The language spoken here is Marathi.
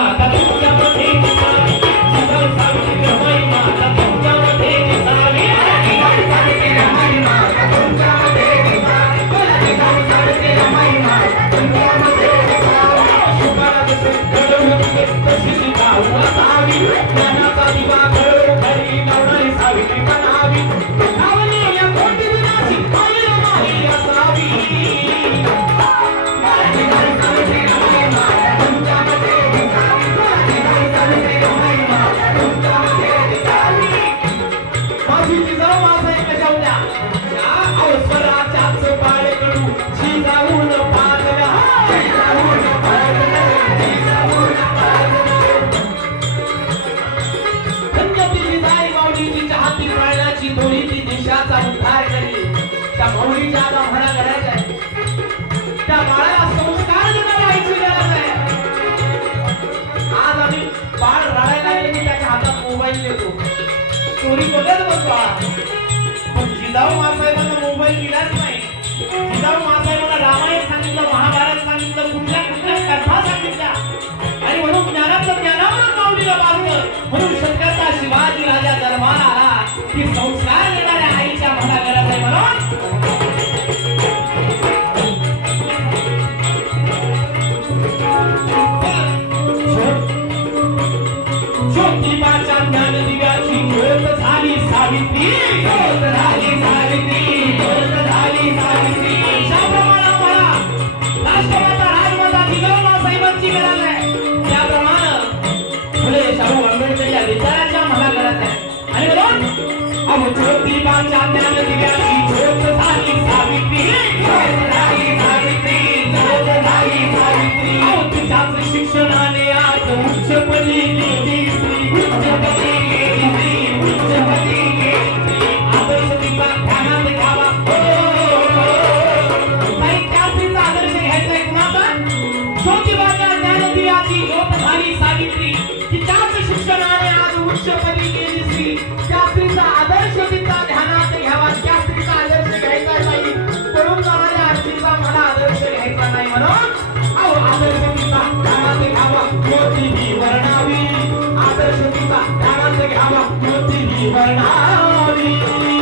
I'm not a बाळ रडायला गेले की त्याच्या हातात मोबाईल देतो. 努力准备那么久啊？ज्योतिबाच्या ज्ञान दिव्याची ज्योत झाली सावित्री. ज्योत झाली सावित्री ज्योत झाली सावित्री. ज्याप्रमाणे राष्ट्रमाता राजमाता साहेबांची गरज आहे. त्याप्रमाणे फुले शाहू आंबेडकर या विचाराच्या मला गरज आहे. आणि म्हणून अहो ज्योतिबाच्या ज्ञान ज्योतिबाच्या ज्ञानदिव्याची ज्योत झाली सावित्री की त्याच शिक्षणाने आज उच्चपदी गेली स्त्री. त्या स्त्रीचा आदर्श तिचा ध्यानात घ्यावा त्या स्त्रीचा आदर्श घ्यायचा नाही. पळून जाणाऱ्या स्त्रीचा मला आदर्श घ्यायचा नाही म्हणून अहो आदर्श तिचा ध्यानात घ्यावा ज्योती ही वर्णावी. आदर्श तिचा ध्यानात घ्यावा ज्योती ही वर्णावी.